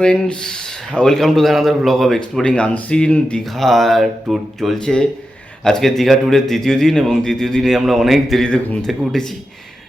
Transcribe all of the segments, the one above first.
Friends, welcome to the another blog of exploring unseen. Digha tour চলছে। আজকে দীঘা ট্যুরের দ্বিতীয় দিন এবং দ্বিতীয় দিনে আমরা অনেক দেরিতে ঘুম থেকে উঠেছি।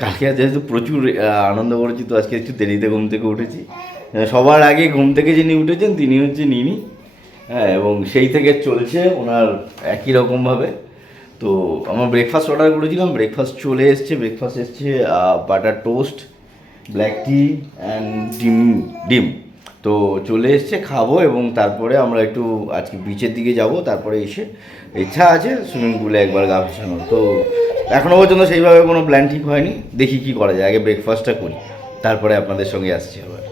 কালকে যেহেতু প্রচুর আনন্দ করেছি, তো আজকে একটু দেরিতে ঘুম থেকে উঠেছি। সবার আগে ঘুম থেকে যিনি উঠেছেন তিনি হচ্ছে নিনি। হ্যাঁ, এবং সেই থেকে চলছে ওনার একই রকমভাবে। তো আমার ব্রেকফাস্ট অর্ডার করেছিলাম, ব্রেকফাস্ট চলে এসছে। ব্রেকফাস্ট এসছে butter toast, black T and ডিম। তো চলে এসছে, খাবো এবং তারপরে আমরা একটু আজকে বিচের দিকে যাব। তারপরে এসে ইচ্ছা আছে সুইমিং পুলে একবার গা ভাসানোর। তো এখনও পর্যন্ত সেইভাবে কোনো প্ল্যান ঠিক হয়নি, দেখি কি করা যায়। আগে ব্রেকফাস্টটা করি, তারপরে আপনাদের সঙ্গে আসছি আবার।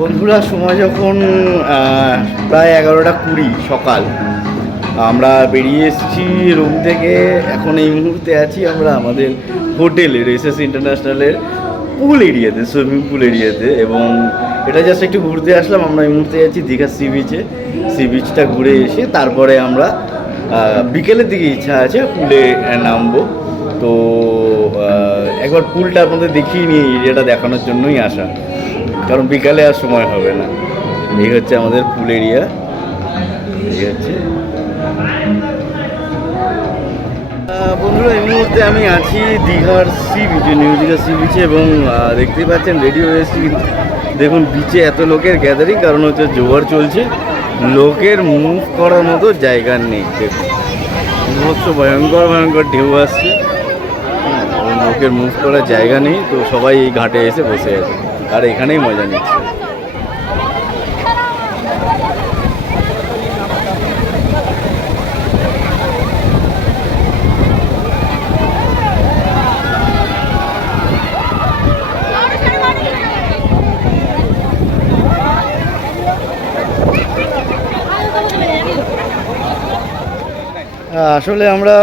বন্ধুরা, সময় যখন প্রায় 11:20 সকাল, আমরা বেরিয়ে এসেছি রুম থেকে। এখন এই মুহূর্তে আছি আমরা আমাদের হোটেলের এসএস ইন্টারন্যাশনালের পুল এরিয়াতে, সুইমিং পুল এরিয়াতে। এবং এটা জাস্ট একটু ঘুরতে আসলাম। আমরা এই মুহূর্তে আছি দীঘা সি বিচে। সি বিচটা ঘুরে এসে তারপরে আমরা বিকেলের দিকে ইচ্ছা আছে পুলে নামবো। তো একবার পুলটা আপনাদের দেখিয়ে নিয়ে এরিয়াটা দেখানোর জন্যই আসা, কারণ বিকালে আর সময় হবে না। এই হচ্ছে আমাদের পুল এরিয়া। এই হচ্ছে বন্ধুরা, এই মুহূর্তে আমি আছি দীঘার সি বিচে, নিউ দীঘা সি বিচে। এবং দেখতেই পাচ্ছেন রেডি হয়ে এসেছি। দেখুন বিচে এত লোকের গ্যাদারিং, কারণ হচ্ছে জোয়ার চলছে। লোকের মুভ করার মতো জায়গা নেই। দেখুন ভয়ঙ্কর ভয়ঙ্কর ঢেউ আসছে, লোকের মুভ করার জায়গা নেই। তো সবাই এই ঘাটে এসে বসে আছে আর এখানেই মজা নিচ্ছে। আসলে আমরা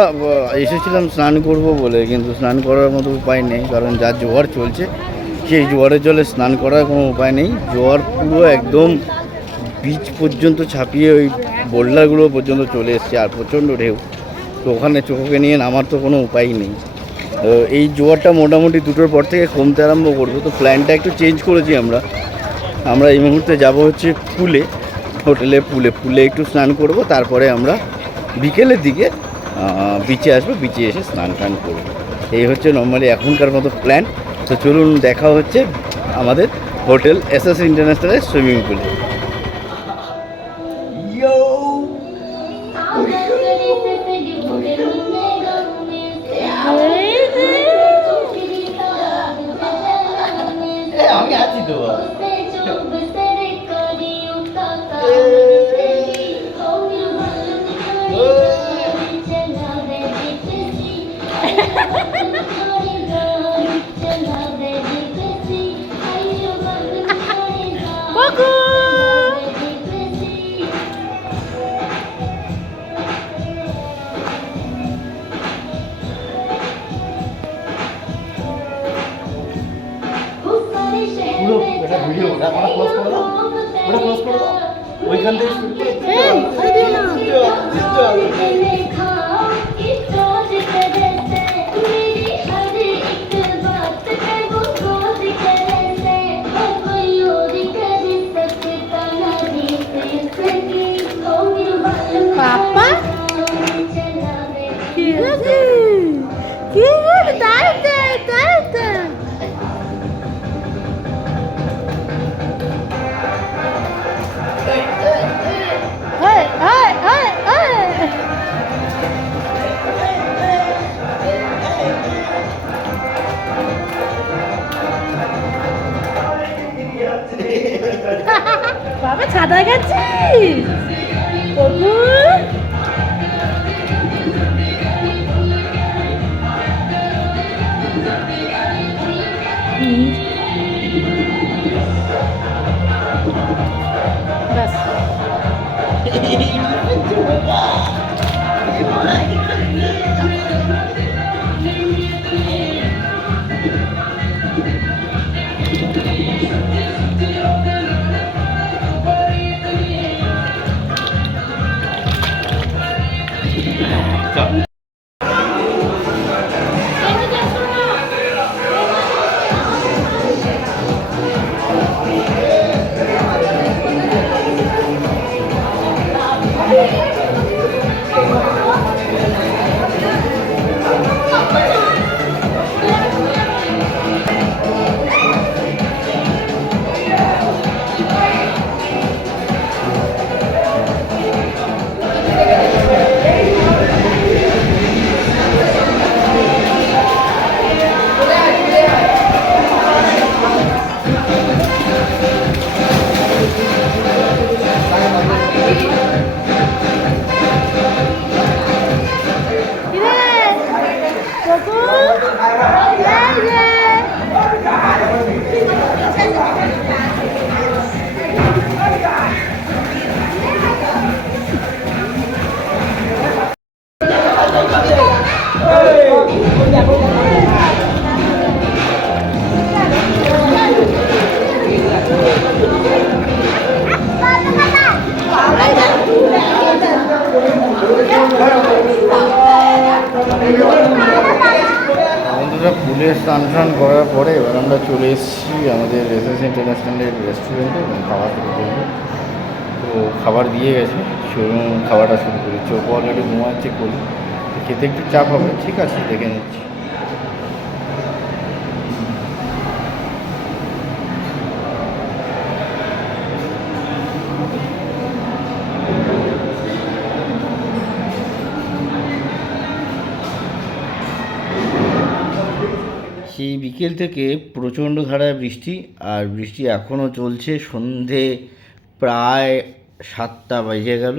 এসেছিলাম স্নান করব বলে, কিন্তু স্নান করার মতো উপায় নেই, কারণ যা জোয়ার চলছে সেই জোয়ারের জলে স্নান করার কোনো উপায় নেই। জোয়ার পুরো একদম বিচ পর্যন্ত ছাপিয়ে ওই বোল্ডারগুলো পর্যন্ত চলে এসছে, আর প্রচণ্ড ঢেউ। তো ওখানে চোখকে নিয়ে নামার তো কোনো উপায় নেই। এই জোয়ারটা মোটামুটি 2টোর পর থেকে কমতে আরম্ভ করবে। তো প্ল্যানটা একটু চেঞ্জ করেছি আমরা এই মুহূর্তে যাব হচ্ছে পুলে, হোটেলে পুলে একটু স্নান করব। তারপরে আমরা বিকেলের দিকে বিচে আসবো, বিচে এসে স্নান টান করবো। এই হচ্ছে নর্মালি এখনকার মতো প্ল্যান। তো চলুন, দেখা হচ্ছে আমাদের হোটেল এসএস ইন্টারন্যাশনালের সুইমিং পুলে। আমি আছি তো। ভিডিও ওটা ক্লোজ করে দাও, ওটা ক্লোজ করে দাও, ওইখান থেকে শুরু করে পাপা কি হচ্ছে, কি হচ্ছে, তাই তাই তাই তাই। বাবা ছাদা গেছিস? বন্ধুরা পুলে স্নান টান করার পরে এবার আমরা চলে এসেছি আমাদের এসএস ইন্টারন্যাশনালের রেস্টুরেন্টে এবং খাবার শুরু করবো। তো খাবার দিয়ে গেছে, চলুন খাবারটা শুরু করি। চোখ অলরেডি ঘুমাচ্ছে, করি খেতে একটু চাপ হবে, ঠিক আছে দেখে নিচ্ছি। সেই বিকেল থেকে প্রচণ্ড ধারায় বৃষ্টি, আর বৃষ্টি এখনও চলছে। সন্ধে প্রায় 7টা বেজে গেল,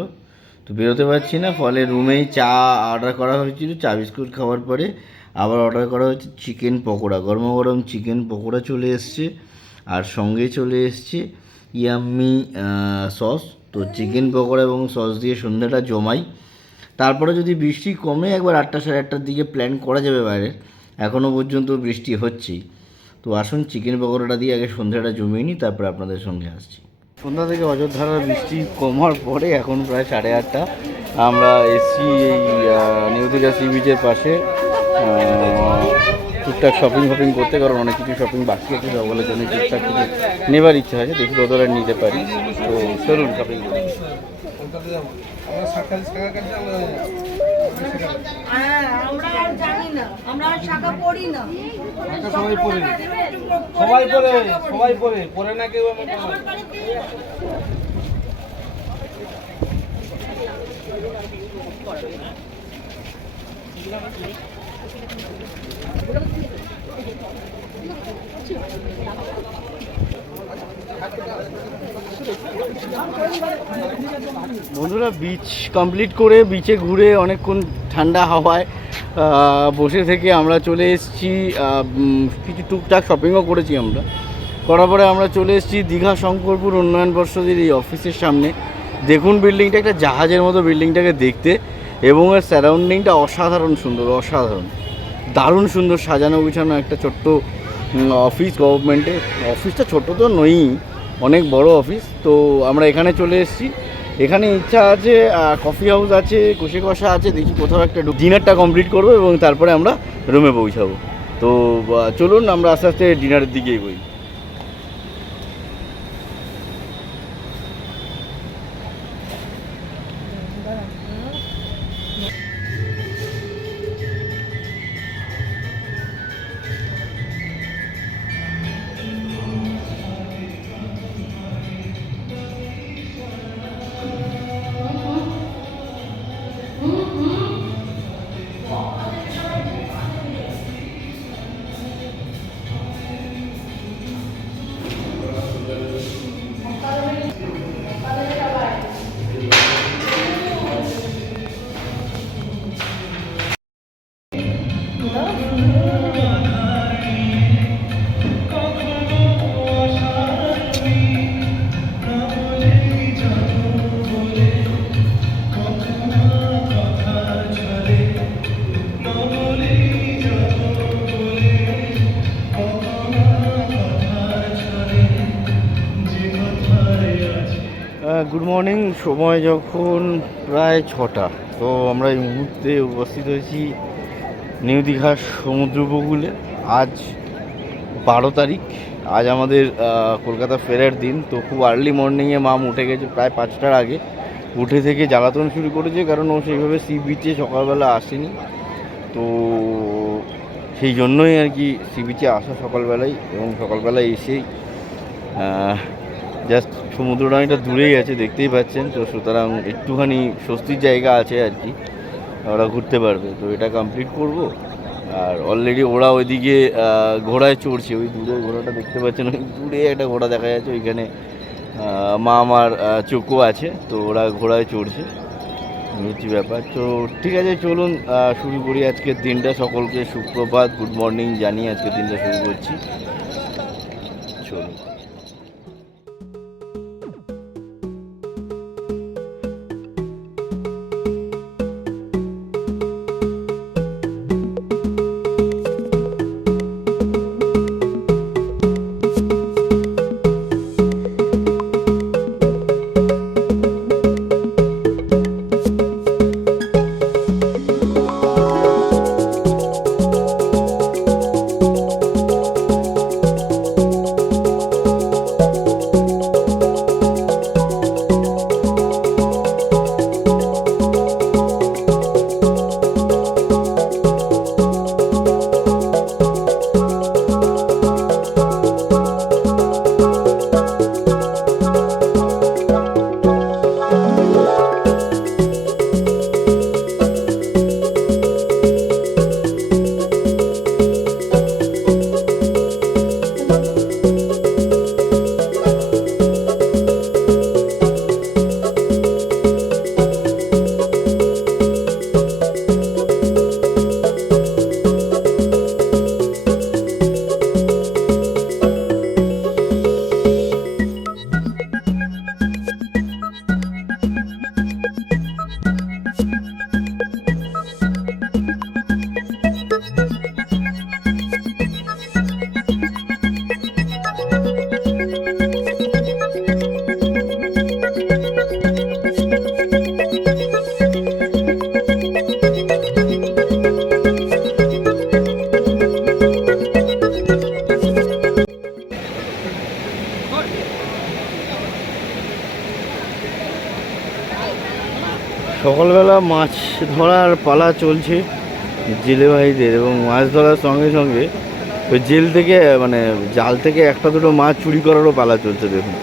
তো বেরোতে পারছি না। ফলে রুমেই চা অর্ডার করা হয়েছিল, চা বিস্কুট খাওয়ার পরে আবার অর্ডার করা হয়েছে চিকেন পকোড়া। গরম গরম চিকেন পকোড়া চলে এসছে, আর সঙ্গে চলে এসছে ইয়াম্মি সস। তো চিকেন পকোড়া এবং সস দিয়ে সন্ধ্যাটা জমাই। তারপরে যদি বৃষ্টি কমে একবার 8টা সাড়ে 8টার দিকে প্ল্যান করা যাবে বাইরে। এখনও পর্যন্ত বৃষ্টি হচ্ছেই। তো আসুন চিকেন পকোড়াটা দিয়ে আগে সন্ধ্যাটা জমিয়ে নিই, তারপরে আপনাদের সঙ্গে আসছি। সন্ধ্যা থেকে অযোধ্যার বৃষ্টি কমার পরে এখন প্রায় 8:30 আমরা এসছি এই নিউ দীঘা সি বিচের পাশে টুকটাক শপিং করতে, কারণ অনেক কিছু শপিং বাকি আছে। সকলের জন্য টুকটাক কিছু নেবার ইচ্ছা আছে, দেখি কতটা নিতে পারি। তো চলুন শপিং করি। আমরা আর জানি না, আমরা আর শাখা পড়ি না। সবাই পরে না কেউ। বন্ধুরা বিচ কমপ্লিট করে বিচে ঘুরে অনেকক্ষণ ঠান্ডা হাওয়ায় বসে থেকে আমরা চলে এসেছি। কিছু টুকটাক শপিংও করেছি আমরা। করার পরে আমরা চলে এসেছি দীঘা শঙ্করপুর উন্নয়ন পর্ষদের এই অফিসের সামনে। দেখুন বিল্ডিংটা, একটা জাহাজের মতো বিল্ডিংটাকে দেখতে, এবং এর সারাউন্ডিংটা অসাধারণ সুন্দর, অসাধারণ দারুণ সুন্দর সাজানো গুছানো একটা ছোট্ট অফিস। গভর্নমেন্টের অফিসটা ছোট তো নয়ই, অনেক বড় অফিস। তো আমরা এখানে চলে এসেছি। এখানে ইচ্ছা আছে, কফি হাউস আছে, কষে কষা আছে, দেখি কোথাও একটা ডিনারটা কমপ্লিট করবো এবং তারপরে আমরা রুমে পৌঁছাবো। তো চলুন আমরা আস্তে আস্তে ডিনারের দিকে এগোই। Good morning. সময় যখন প্রায় 6টা, তো আমরা এই মুহূর্তে উপস্থিত হয়েছি নিউ দীঘার সমুদ্র উপকূলে। আজ 12 তারিখ, আজ আমাদের কলকাতা ফেরার দিন। তো খুব আর্লি মর্নিংয়ে মাম উঠে গেছে, প্রায় 5টার আগে উঠে থেকে জ্বালাতন শুরু করেছে, কারণ ও সেইভাবে সি বিচে সকালবেলা আসেনি। তো সেই জন্যই আর কি সি বিচে আসা সকালবেলায়, এবং সকালবেলায় এসেই জাস্ট সমুদ্রটা অনেকটা দূরেই আছে, দেখতেই পাচ্ছেন। তো সুতরাং একটুখানি স্বস্তির জায়গা আছে আর কি, ওরা ঘুরতে পারবে। তো এটা কমপ্লিট করব। আর অলরেডি ওরা ওইদিকে ঘোড়ায় চড়ছে, ওই দূরে ঘোড়াটা দেখতে পাচ্ছেন, ওই দূরে একটা ঘোড়া দেখা যাচ্ছে। ওইখানে মা আমার চোখও আছে, তো ওরা ঘোড়ায় চড়ছে। মিষ্টি ব্যাপার। তো ঠিক আছে, চলুন শুরু করি আজকের দিনটা। সকলকে সুপ্রভাত, গুড মর্নিং জানিয়ে আজকের দিনটা শুরু করছি। চলুন। সকালবেলা মাছ ধরার পালা চলছে জেলে ভাইদের, এবং মাছ ধরার সঙ্গে সঙ্গে ওই জেল থেকে মানে জাল থেকে একটা দুটো মাছ চুরি করারও পালা চলছে। দেখুন,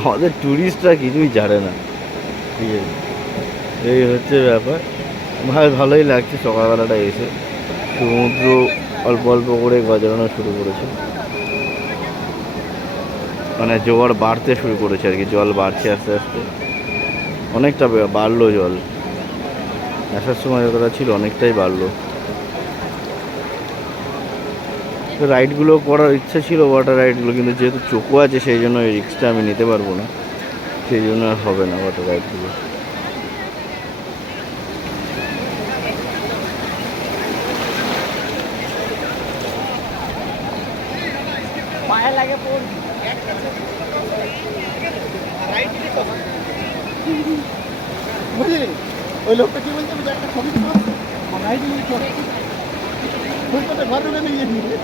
আমাদের ট্যুরিস্টরা কিছুই জানে না। ঠিক আছে, এই হচ্ছে ব্যাপার। ভালোই লাগছে সকালবেলাটা এসে। সমুদ্র অল্প অল্প করে গজানো শুরু করেছে, মানে জোয়ার বাড়তে শুরু করেছে আর কি। জল বাড়ছে আস্তে আস্তে, অনেকটা বাড়লো জল। আসার সময় যতটা ছিল অনেকটাই বাড়লো। রাইডগুলো করার ইচ্ছা ছিল, ওয়াটার রাইডগুলো, কিন্তু যেহেতু চোখও আছে সেই জন্য এই রিস্কটা আমি নিতে পারবো না, সেই জন্য আর হবে না ওয়াটার রাইডগুলো। ওই লোকটা কি বলছে, একটা ছবি ঘর ঢুকে নিয়ে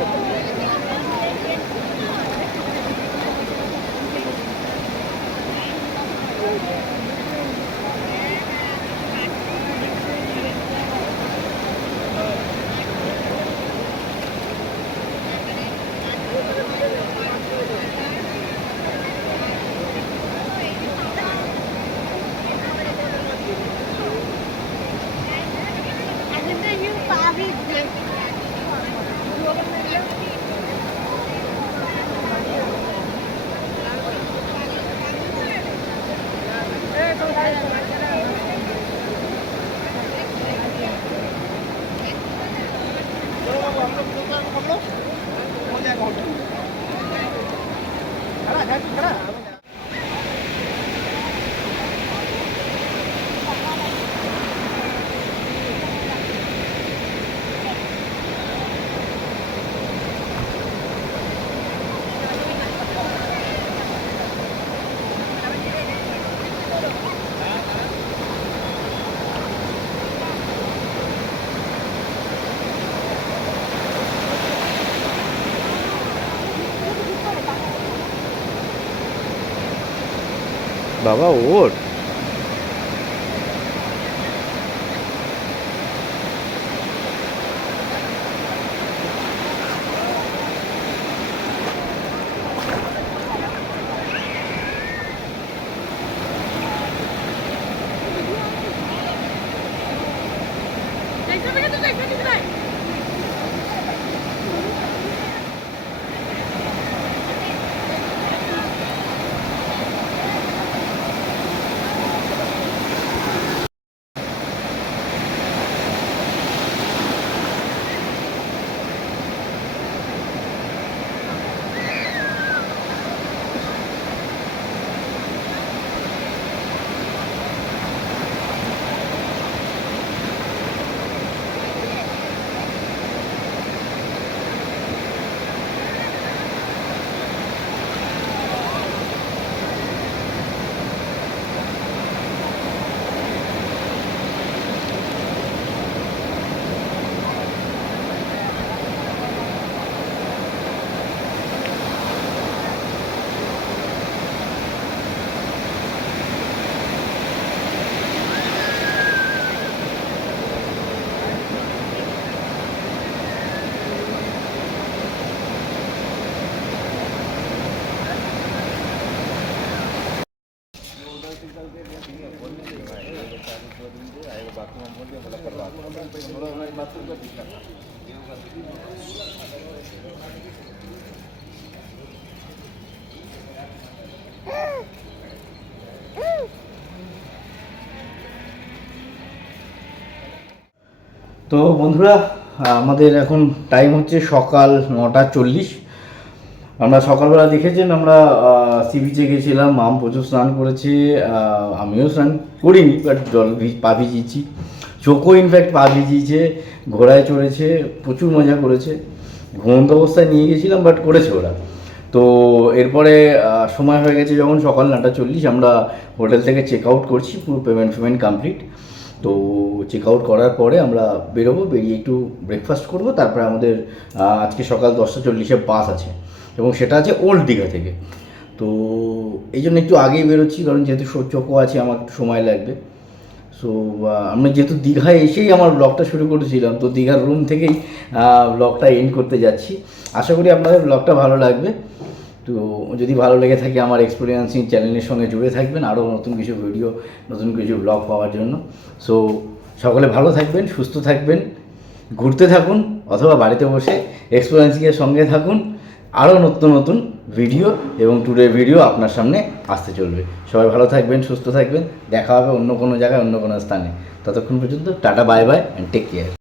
বাবা ওর তো বন্ধুরা, আমাদের এখন টাইম হচ্ছে সকাল 9:40। আমরা সকালবেলা দেখেছেন আমরা সি বিচে গেছিলাম, মাম প্রচুর স্নান করেছে, আমিও স্নান করিনি, বাট পা ভিজিয়েছি, চোখও ইনফ্যাক্ট পা ভিজিয়েছে, ঘোড়ায় চড়েছে, প্রচুর মজা করেছে। ঘুমন্ত অবস্থায় নিয়ে গেছিলাম, বাট করেছে ওরা। তো এরপরে সময় হয়ে গেছে যখন সকাল 9:40, আমরা হোটেল থেকে চেক আউট করছি, পুরো পেমেন্ট কমপ্লিট। তো চেক আউট করার পরে আমরা বেরোবো, বেরিয়ে একটু ব্রেকফাস্ট করবো, তারপরে আমাদের আজকে সকাল 10:40 বাস আছে, এবং সেটা আছে ওল্ড দীঘা থেকে। তো এই জন্য একটু আগেই বেরোচ্ছি, কারণ যেহেতু চোখও আছে, আমার একটু সময় লাগবে। সো আমি যেহেতু দীঘায় এসেই আমার ব্লগটা শুরু করেছিলাম, তো দীঘার রুম থেকেই ব্লগটা এন্ড করতে যাচ্ছি। আশা করি আপনাদের ব্লগটা ভালো লাগবে। তো যদি ভালো লেগে থাকে আমার এক্সপিরিয়েন্সিং চ্যানেলের সঙ্গে জুড়ে থাকবেন আরও নতুন কিছু ভিডিও, নতুন কিছু ব্লগ পাওয়ার জন্য। সো সকলে ভালো থাকবেন, সুস্থ থাকবেন, ঘুরতে থাকুন, অথবা বাড়িতে বসে এক্সপিরিয়েন্সিংয়ের সঙ্গে থাকুন। আরও নতুন নতুন ভিডিও এবং ট্যুরের ভিডিও আপনার সামনে আসতে চলবে। সবাই ভালো থাকবেন, সুস্থ থাকবেন, দেখা হবে অন্য কোনো জায়গায়, অন্য কোনো স্থানে। ততক্ষণ পর্যন্ত tata, bye bye and take care.